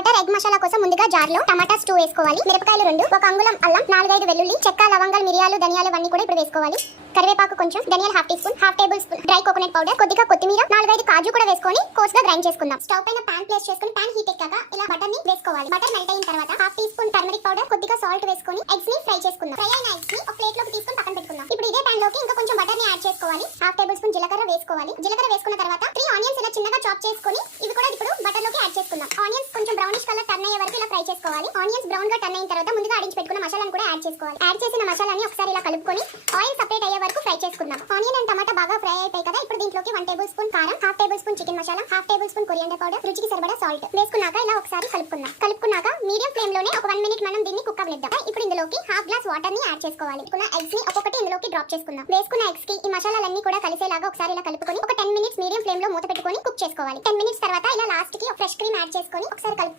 Butter egg masala కోసం ముందుగా jar లో టమాటాస్ 2 వేసుకోవాలి, మిరపకాయలు 2, 1 అంగుళం అల్లం, 4-5 వెల్లుల్లి, చెక్క, లవంగాలు, మిరియాలు, ధనియాలు అన్ని కూడా ఇప్పుడు వేసుకోవాలి. కరివేపాకు కొంచెం, ధనియాలు half teaspoon, half tablespoon dry coconut powder, కొద్దిగా కొత్తిమీర, 4-5 కాజు కూడా వేసుకొని కోర్స్ గా గ్రైండ్ చేసుకుందాం. స్టవ్ పైన పాన్ ప్లేస్ చేసుకొని పాన్ హీట్ ఎక్కాక ఇలా బటర్ ని వేసుకోవాలి. బటర్ మెల్ట్ అయిన తర్వాత half teaspoon turmeric powder, కొద్దిగా సాల్ట్ వేసుకొని ఎగ్స్ ని ఫ్రై చేసుకుందాం. ఫ్రై అయిన ఎగ్స్ ని ఒక ప్లేట్ లోకి తీసుకొని పక్కన పెట్టుకుందాం. ఇప్పుడు ఇదే పాన్ లోకి ఇంకా కొంచెం బటర్ ని యాడ్ చేసుకోవాలి. హాఫ్ టేబుల్ స్పూన్ జీలకర్ర వేసుకోవాలి. జీలకర్ర వేసుకున్న తర్వాత 3 ఆనియన్స్ ఇలా చిన్నగా చాప్ చేసుకొని ఇవి కూడా ఇప్పుడు బటర్ లోకి యాడ్ చేసుకుందాం. ఆనియన్స్ కొంచెం బ్రౌనిష్ కలర్ టర్న్ అయ్యే వరకు ఇలా ఫ్రై చేసుకోవాలి. ఆనియన్స్ బ్రౌన్ గా టర్న్ అయిన తర్వాత ముందుగా ఆడించి పెట్టుకున్న మసాలాను కూడా యాడ్ చేసుకోవాలి. యాడ్ చేసిన మసాలాని ఒకసారి ఇలా కలుపుకొని ఆయిల్ సెపరేట్ అయ్యే వరకు ఫ్రై చేసుకుందాం. ఆనియన్ అండ్ టమాటా బాగా ఫ్రై అయిపోయి కదా, ఇప్పుడు దీంట్లోకి 1 టేబుల్ స్పూన్ కారం, half table spoon chicken masala, half table spoon coriander powder, రుచికి సరిపడా సాల్ట్ వేసుకున్నాక ఇలా ఒకసారి కలుపుకున్నాక మీడియం ఫ్లేమ్ లోనే ఒక 1 మినిట్ మనం దీన్ని కుక్ అవ్వనిద్దాం. ఇప్పుడు ఇందులోకి హాఫ్ గ్లాస్ వాటర్ ని యాడ్ చేసుకోవాలి. ఎగ్స్ ని ఒక్కొక్కటి ఇందులోకి డ్రాప్ చేసుకుందాం. వేసుకున్న ఎగ్స్ కి ఈ మసాలాలన్నీ కూడా కలిసేలాగా ఒకసారి ఇలా కలుపుకొని ఒక 10 మినిట్స్ మీడియం ఫ్లేమ్ లో మూత పెట్టుకొని కుక్ చేసుకోవాలి. 10 మినిట్స్ తర్వాత ఇలా లాస్ట్ కి ఫ్రెష్ క్రీమ్ యాడ్ చేసుకొని ఒకసారి